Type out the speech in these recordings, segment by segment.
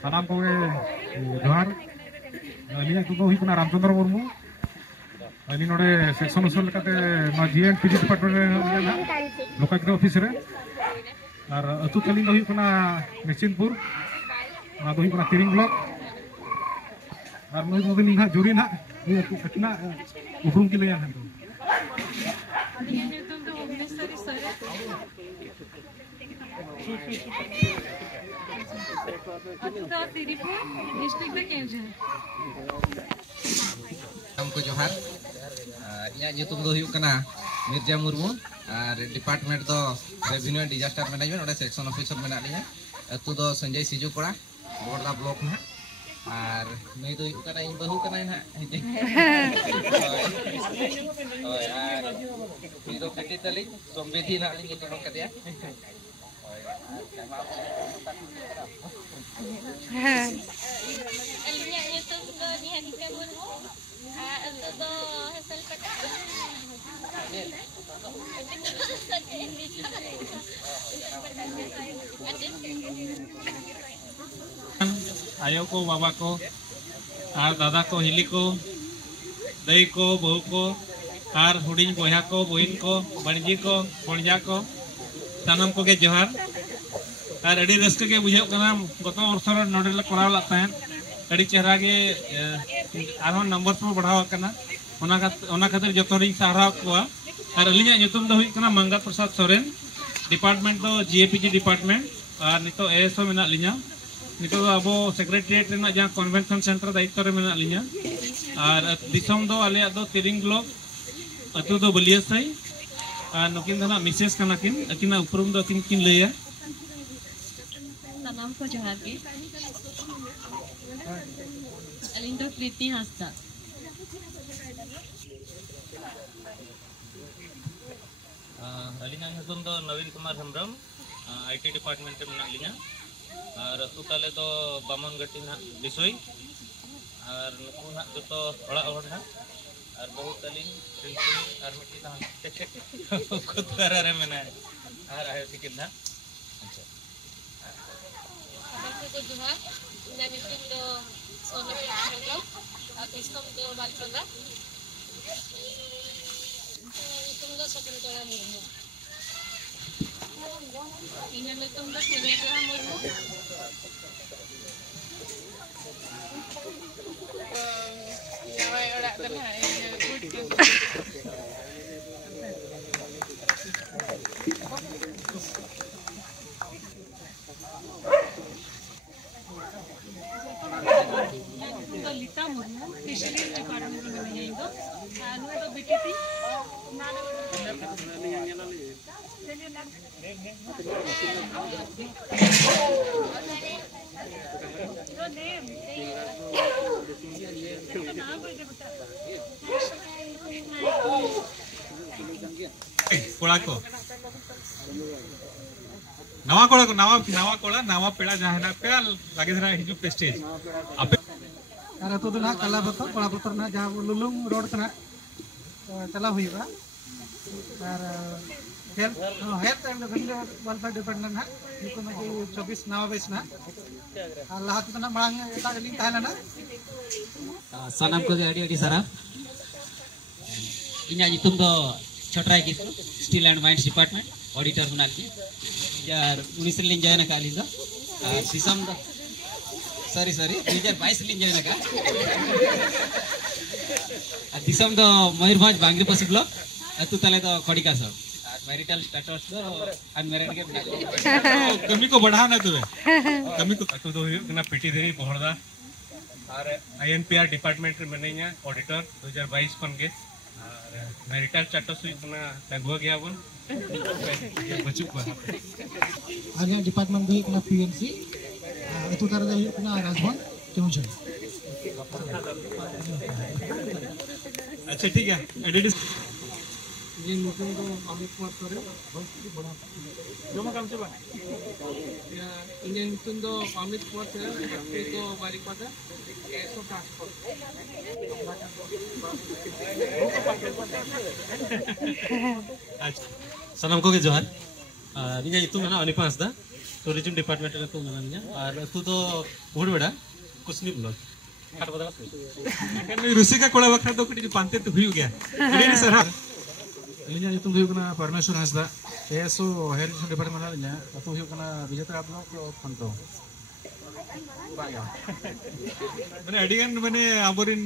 सानाम को जोहार अली तो हुई रामचंद्र मुर्मू अली नोडे सेक्शन उसूल GN PG department Lokayukta office रे और अतु तलिंग हुई मेचिनपुर तिरिंग ब्लॉक और नई मोदी ना जुरी ना उपरूम की लैया हमको जोहार इजुम मिर्जा मुर्मू और डिपार्टमेंट तो revenue and disaster management section officer में लिया अतु दो संजय सिजु कोड़ा बोर्डा ब्लॉक ना और नहीं तो इन बहु ना तो पेटी तली संवेदी ना लिंग तो कदिया आयो को बाबा को और दादा को हिली को दई को बहू को और हुडिंग बया को बहन को बणजी को बणजा को सानम को के जोहार और अड़ी रस्के के बुझे गत वर्ष नोडे कराव लग अड़ी चेहरा के नंबर पर बढ़ाव खातिर जो साराव को और अलिया दो मंगा प्रसाद सोरेन डिपार्टमेंट तो जीएपीजी डिपार्टमेंट और नितो एएसओ मेना लिया नितो अब सेक्रेटरिएट जहाँ कन्वेंशन सेंटर दायित्व में लिया और दिसम दो आलिया दो तिरिंग ब्लॉक अतु दो बलियासाई और नुकिन दो मिसेस किन अकिना उपरुम दो किन लैया नाम को जोहार के अलिन दो प्रीति हासदा अलिना नितुम दो नवीन कुमार हेम्ब्रम आईटी डिपार्टमेंट में लिया और अतु ताले तो बामन गटी ना बिसोई और नुकु ना जो और बहुत तलिन और मिट्टी ना खुद रे मेना और आयो सिकिन ना को जोहार ना नितुम दो सोना हेलो किसम दो बालचंदा नितुम दो स्वतंत्र मुर्मू इन नितुम दो सुनेत्रा मुर्मू नवाई ओड़ा तना लिता मुर्मू फिशरीज डिपार्टमेंट में नहीं तो आनु तो बीटीटी कोड़ा को नवा कोड़ा नवा पेड़ा जहाँ पेड़ा लगे धरा हिजू प्रेस्टेज आपे अरे तो ना कला बतो कोड़ा बतो ना जहाँ लुलुंग रोड तना चला हुई बा और हेल्थ एंड वेलफेयर डिपार्टमेंट ना निको में 24 नवा बेस ना अल्लाह तो ना मांग एटा लिंक ताहना ना सानाम को अड़ी सारा इना नितुम दो छोटराय की steel and mines department auditor बना के यार 19 लिन जायना का लिंदा सिसम दो सॉरी 2022 लिन जायना का दिसम दो मयूरभंज बांगरी पसी ब्लॉक अतु तले दो खड़िका सब मैरिटल स्टेटस दो अनमैरिड के कमी को बढ़ा ना तुवे कमी को अतु दो ना पीटी देरी पहरदा और आईएनपीआर डिपार्टमेंट में नहीं ऑडिटर 2022 खन के और मैरिटल स्टेटस हुई तगुआ गया बन बचुक बा आगे डिपार्टमेंट दो इतना पीएमसी अतु तारा दो इतना राजभवन केउंझर अच्छा ठीक है एडिट ये नुकसान को अमित कुमार करे बहुत बड़ा जो काम से बा या इंडियन नुकसान तो अमित कुमार करे बाकी तो बारीक पाता ऐसा ट्रांसफर अच्छा सनम को के जोहार ᱤᱧᱟᱹᱜ ᱧᱩᱛᱩᱢ ᱢᱮᱱᱟᱜᱼᱟ ᱚᱱᱤᱯᱟ ᱦᱟᱸᱥᱫᱟ ᱴᱩরিজম ডিপার্টমেন্ট ᱨᱮ ᱢᱤᱱᱟᱹᱧᱟ ᱟᱨ ᱟᱹᱛᱩ ᱫᱚ ᱵᱩᱦᱩᱲᱵᱮᱲᱟ ᱠᱩᱥᱱᱤ ᱵᱞᱚᱠ ᱨᱩᱥᱤᱠᱟ ᱠᱚᱲᱟ ᱵᱟᱠᱷᱨᱟ ᱫᱚ ᱠᱟᱹᱴᱤᱡ ᱯᱟᱱᱛᱮ ᱛᱮ ᱦᱩᱭᱩᱜ ᱜᱮᱭᱟ ᱟᱹᱰᱤ ᱥᱟᱨᱦᱟᱣ ᱤᱧᱟᱹᱜ ᱧᱩᱛᱩᱢ ᱫᱚ ᱦᱩᱭᱩᱜ ᱠᱟᱱᱟ ᱯᱚᱨᱢᱮᱥᱣᱚᱨ ᱦᱟᱸᱥᱫᱟ ᱮᱥᱳ ᱦᱮᱞᱛᱷ ᱰᱤᱯᱟᱨᱴᱢᱮᱱᱴ ᱨᱮ ᱤᱧᱟᱹᱜ ᱟᱹᱛᱩ ᱦᱩᱭᱩᱜ ᱠᱟᱱᱟ ᱵᱤᱡᱮᱛᱟ ᱵᱞᱚᱠ ᱯᱷᱟᱱᱛᱚ ᱢᱟᱱᱮ ᱟᱹᱰᱤ ᱜᱟᱱ ᱢᱟᱱᱮ ᱟᱵᱚᱨᱤᱱ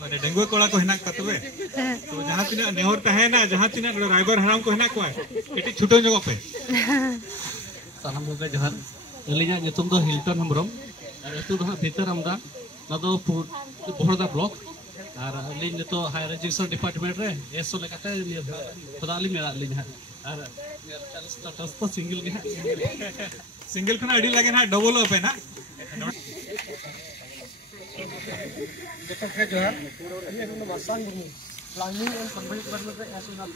ᱢᱟᱱᱮ ᱰᱟᱺᱜᱩᱣᱟᱹ ᱠᱚᱲᱟ ᱠᱚ ᱦᱮᱱᱟᱜ ᱠᱚᱣᱟ ᱛᱚᱵᱮ ᱛᱚ ᱡᱟᱦᱟᱸ ᱛᱤᱱᱟᱹᱜ ᱱᱮᱦᱚᱨ ᱛᱟᱦᱮᱱᱟ ᱡᱟᱦᱟᱸ ᱛᱤᱱᱟᱹᱜ ᱨᱟᱭᱵᱟᱨ ᱦᱟᱲᱟᱢ ᱠᱚ ᱦᱮᱱᱟᱜ ᱠᱚᱣᱟ ᱠᱟᱹᱴᱤᱡ ᱪᱷᱩᱴᱟᱹᱣ ᱧᱚᱜᱚᱜ ᱯᱮ ᱥᱟᱱᱟᱢ ᱠᱚᱜᱮ ᱡᱚᱦᱟᱨ ᱟᱹᱞᱤᱧᱟᱜ ᱧᱩᱛᱩᱢ ᱫᱚ ᱦᱤᱞᱴᱚᱱ ᱦᱮᱢᱵᱨᱚᱢ ᱟᱨ ᱟᱹᱛᱩ ᱫᱚ ᱦᱟᱸᱜ ᱵᱷᱤᱛᱟᱹᱨ ᱟᱢᱫᱟ ᱚᱱᱟ ᱫᱚ ᱵᱚᱦᱲᱫᱟ ᱵᱞᱚᱠ ᱟᱨ ᱟᱹᱞᱤᱧ ᱱᱤᱛᱚᱜ ᱦᱟᱭᱟᱨ ᱮᱡᱩᱠᱮᱥᱚᱱ ᱰᱤᱯᱟᱨᱴᱢᱮᱱᱴ ᱨᱮ ᱮᱥᱳ ᱞᱮᱠᱟᱛᱮ ᱠᱷᱚᱫᱟ ᱞᱤᱧ ᱢᱮᱱᱟᱜ ᱞᱤᱧ ᱦᱟᱸᱜ ᱟᱨ ᱥᱴᱮᱴᱟᱥ ᱫᱚ ᱥᱤᱝᱜᱮᱞ ᱜᱮ ᱦᱟᱸᱜ सिंगल खना अड़ी लगे ना डबल अप है ना देखो के जोहार ये नो मासांग बुनी प्लानिंग एंड कन्वर्ट डिपार्टमेंट रे एसोनल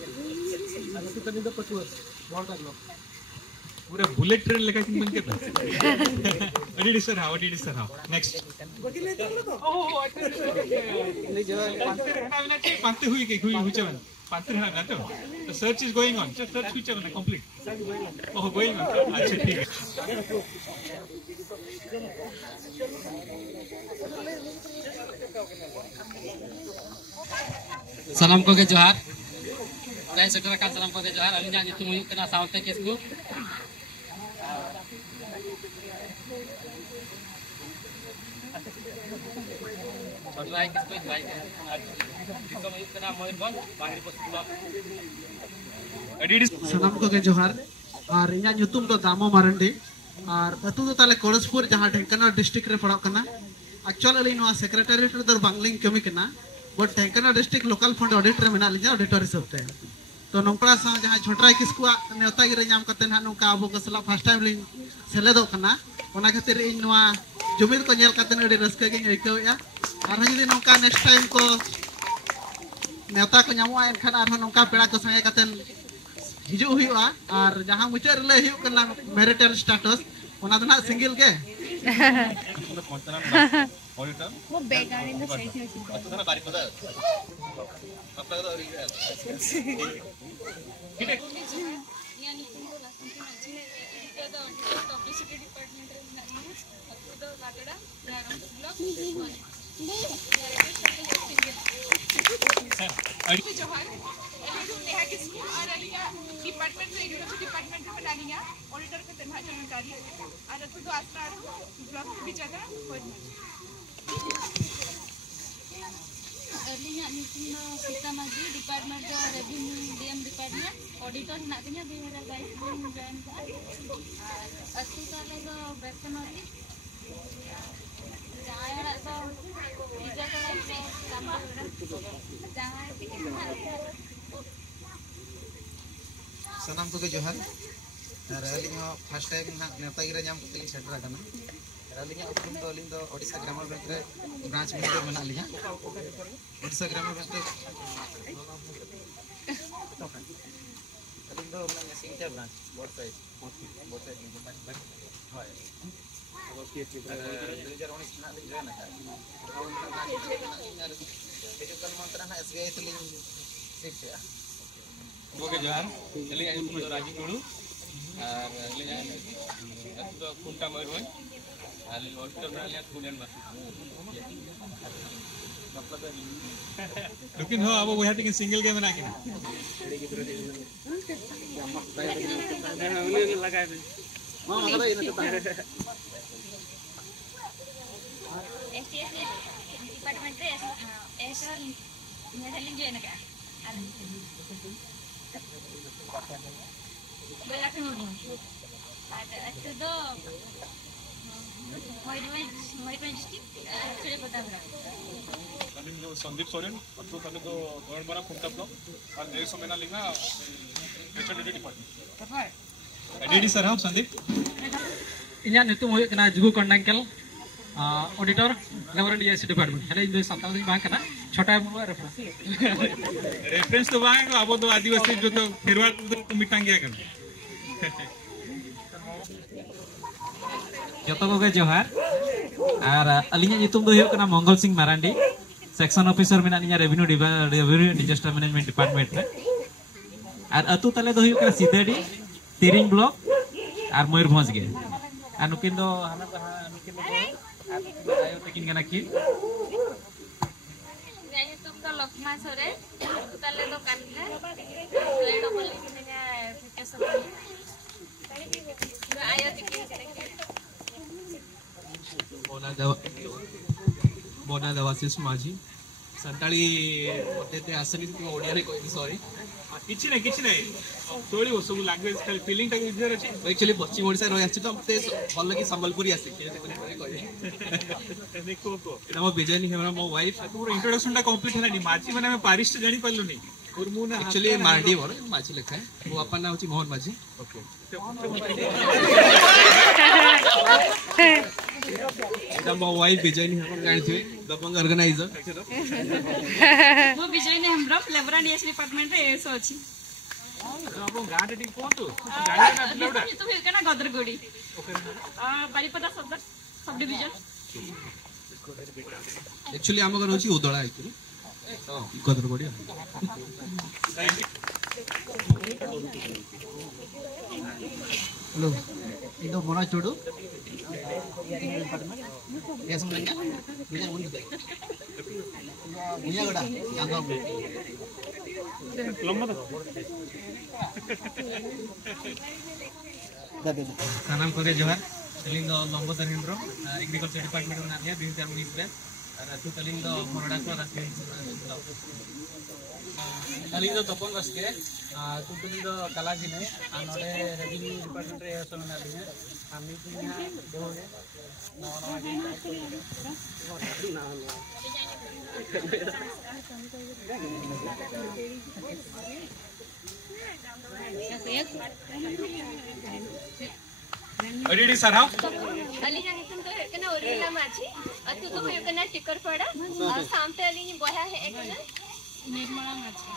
अभी तो तनी दो पचुर बहुत कर लो पूरा बुलेट ट्रेन लेकर किन बन के अड़ी सर हाउ नेक्स्ट नहीं जो पांते हुई चवन पांते रहना ना तो search is going on search हुई चवन कंप्लीट ओह गोइंग ऑन अच्छा ठीक है सानाम को के जोहार जय सेटरकाल सानाम को के जोहार Alina nyutum huyuk kana saute kisku छोटराई किसको भाई किसको huyuk kana moinbon bangri pos blok अड़ी सानाम को के जोहार और इना nyutum तो दामो मारंडी और अतु तो ताले कोरसपुर जहां ढेंकानाल डिस्ट्रिक्ट रे पड़ाव कना एक्चुअली अली नवा सेक्रेटरीट रे दर बांगलिंग कमी कना but Dhenkanal district local fund audit रे मेना लिजा ऑडिटर हिसाबते तो नोकड़ा सा जहां छोटराई किसकुआ नेवता गिरे नाम कते ना नोका अबो को सला फर्स्ट टाइम लिन सेलेदो कना ओना खातिर इन नवा जुमिद को नेल कते अडी रस्का गे आइकावया आर जदि नोका नेक्स्ट टाइम को नेवता को नामो एनखान आर नोका पेड़ा को संगे कते हिजु हुआ और जहां मुचार ले हुआ कना मैरिटल स्टेटस ओना दना सिंगल के ऑडिटर वो बेगाड़ी में सही से अतुना बारी पदा अपना तो यानी तुमको लास्ट में अच्छी है तो पब्लिसिटी डिपार्टमेंट में नहीं तो काटड़ा नारायण ब्लॉक जोहार नेहा किसको और अलिया डिपार्टमेंट में एग्रीकल्चर डिपार्टमेंट में बनानिया ऑडिटर के तनहा जानकारी और तो आस्था ब्लॉक भी जगह कोई अलिया ᱧᱩᱛᱩᱢ ᱫᱚ ᱥᱤᱛᱟ ᱢᱟᱹᱡᱷᱤ ᱰᱤᱯᱟᱨᱴᱢᱮᱱᱴ ᱫᱚ ᱨᱮভিনিউ ᱰᱤএᱢ ᱰᱤᱯᱟᱨᱴᱢᱮᱱट ऑडिटर ᱦᱮᱱᱟᱜ ᱛᱤᱧᱟ 2022 ᱨᱤᱧ ᱡᱚᱭᱮᱱ ᱠᱟᱜᱼᱟ ᱟᱨ ᱟᱹᱛᱩ ᱛᱟᱞᱮ ᱫᱚ ᱵᱮᱛᱱᱚᱨᱤ ᱡᱟᱦᱟᱸᱭ ᱦᱚᱲᱟᱜ ᱫᱚ ᱵᱤᱡᱟ ᱠᱚᱲᱟ ᱠᱚ ᱛᱟᱢᱵᱟᱲᱟ ᱡᱟᱦᱟᱸᱭ ᱛᱤᱠᱤ सानाम को के जोहार और अलिंग फर्स्ट टाइम ना नेता गिरा नाम कते लिंग सेटर कना अलिंग उपरुम दो अलिंग दो ओडिशा ग्रामीण बैंक रे ब्रांच मैनेजर मेना लिया ओडिशा ग्रामीण बैंक रे अलिंग दो माने सिंगटा ब्रांच बोर्ड साइड बैंक होय अब पीएचपी 2019 ना लिंग जॉइन है एजुकेशन मंत्री ना एसबीआई से लिंग शिफ्ट है ओके जोहार अलिया ᱧᱩᱛᱩᱢ ᱫᱚ राजीव टुडू और अलिया अतु दो कुंटा मयूरभंज अली ऑडिटर में अलिया कुंडन बासी लेकिन हो अब वहां तक सिंगल गेम ना किना लगाए एसटीएस डिपार्टमेंट रे एसो मेडलिंग जॉइन का बेला के ada itu do Moirvanj district चले बताबरा तमिल जो संदीप सोरेन अतु तले तो गणबरा खुंटा ब्लॉक और देश मेना लिखा HDD department ADD sir how Sandeep इन्या nyutum huyuk kana जुगु कंडंकल ऑडिटर गवर्नमेंट डीएससी डिपार्टमेंट हेले इन संताल दिन बांग kana छोटा मुआ रेफरेंस तो बांग अब तो आदिवासी जो तो फेरवार तो मिटांग गया कर जतो को के जोहार और अलिया nyutum do huyuk kana Mangal Singh Marandi section officer मेना निया रेवेन्यू डिजास्टर मैनेजमेंट डिपार्टमेंट रे और अतु तले दो huyuk kana सिदेडी तिरिंग ब्लॉक और मयूरभंज के और नुकिन दो हाना नुकिन दो आयो तकिन कना की तुम तो लक्ष्मा सोरे तले तो कानले लेडो बोली कि ने फिकेशन आयो तकिन बोना देवाशीष माझी संताली मते ते आसनी तो ओडिया रे कोइ सॉरी किछि नै तोळी वो सब लैंग्वेज खाली फीलिंग टा इधर अछि एक्चुअली पश्चिम ओडिसा रहि आछि तो मते भल कि संबलपुरी आसी देखो को एटा मो बेजानी हमरा मो वाइफ पूरा इंट्रोडक्शन टा कंप्लीट हलानी माझी माने मैं पारिश जानि पल्लो नै उर्मु ना एक्चुअली मार्डी मोर माझी लिखा है वो अपन नाम अछि मोहन माझी ओके एटा मो वाइफ बेजानी हम जानथि दबंग ऑर्गेनाइजर मो विजयनी हमरो लेबरा डीएस डिपार्टमेंट रे एसो अछि अब गाडी टिक कोंतु गाडी ना लेवडा तो फिर केना गदरगोडी बारीपदा सब डिवीजन एक्चुअली हम घर होची उदळा एक्चुअली गदरगोडी हेलो ಇದು ಮೊನ ಚೂಡು yes mulanya punya mundu punya goda jangan लम्बा सानाम को जोहार तलिंग दो लंबो धर्मेंद्र एग्रीकल्चर डिपार्टमेंट में नानिया 2019 रे और तु तलिंग दो मोरडा को रास्ते तलिंग दो तपन रसके तु तलिंग दो कलाजी ने नडे रेवेन्यू डिपार्टमेंट रे सोना दिने आमी तिना दोने Already sir how? अली जाने तुम तो कना ओरिजिनल माची अतु तो होय कना टिकर पड़ा और सामते अली नि बया है एक ना निर्मला माची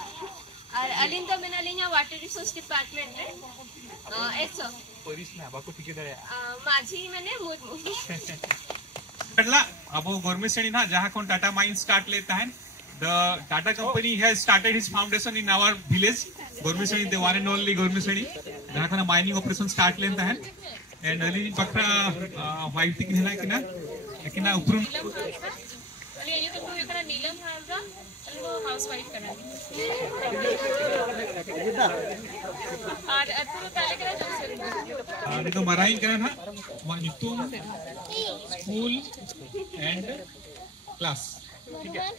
और अली तो बिना अली वाटर रिसोर्स डिपार्टमेंट रे एसो Police ना बाको टिके दे माझी माने मुर्मू पहला अब गवर्नमेंट से ना जहां कौन टाटा माइन स्टार्ट लेता है the Tata company has started his foundation in our village government seni the one and only government seni जहां kana mining operation start लेता है and अली पकड़ा वाइफ थी किना उपरुम अली ये तो होय कना नीलम हावरा वो हाउसवाइफ कना और अतु काले कना जोसर अली तो मराई कना ना नितुम स्कूल एंड क्लास ठीक है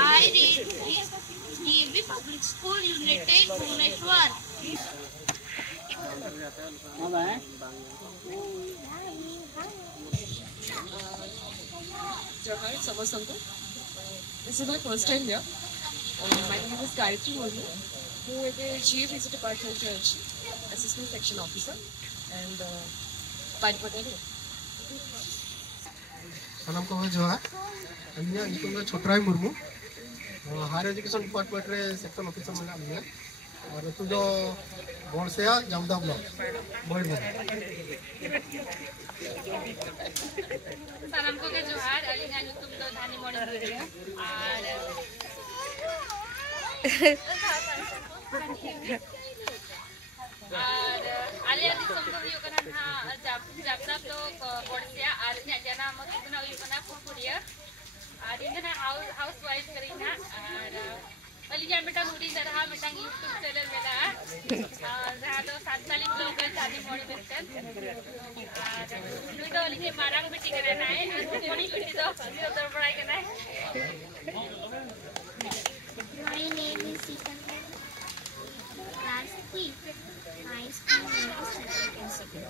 I read DAV Public School Unit 8 Bhubaneswar. Hi, Samasanto. This is my first time here. My name is Gayatri Murmu, who is a GFC Department Judge, Assistant Section Officer, and Padipatari. सलाम को जोहार अलिया इतुम द Chhotray Murmu higher education department रे section officer में अलिया और तु जो बोलसेया जामदा ब्लॉक बोइड सलाम को के जोहार अलिया तुम तो धानी मोड़ और आलिया दिसम तो यो कना था जापना तो पड़सिया और जना मत कना यो कना पुरिया और इना हाउस वाइफ करिना और अलिया बेटा मुड़ी तरह बेटा यूट्यूब चैनल मेला और जहां तो 7 साल ब्लॉग है शादी मोड़ी बेटे और नुई तो अलिया मारांग बेटी करना है और मोड़ी बेटी तो उधर पढ़ाई करना है My name is Sita. Class 3. My school name is Second.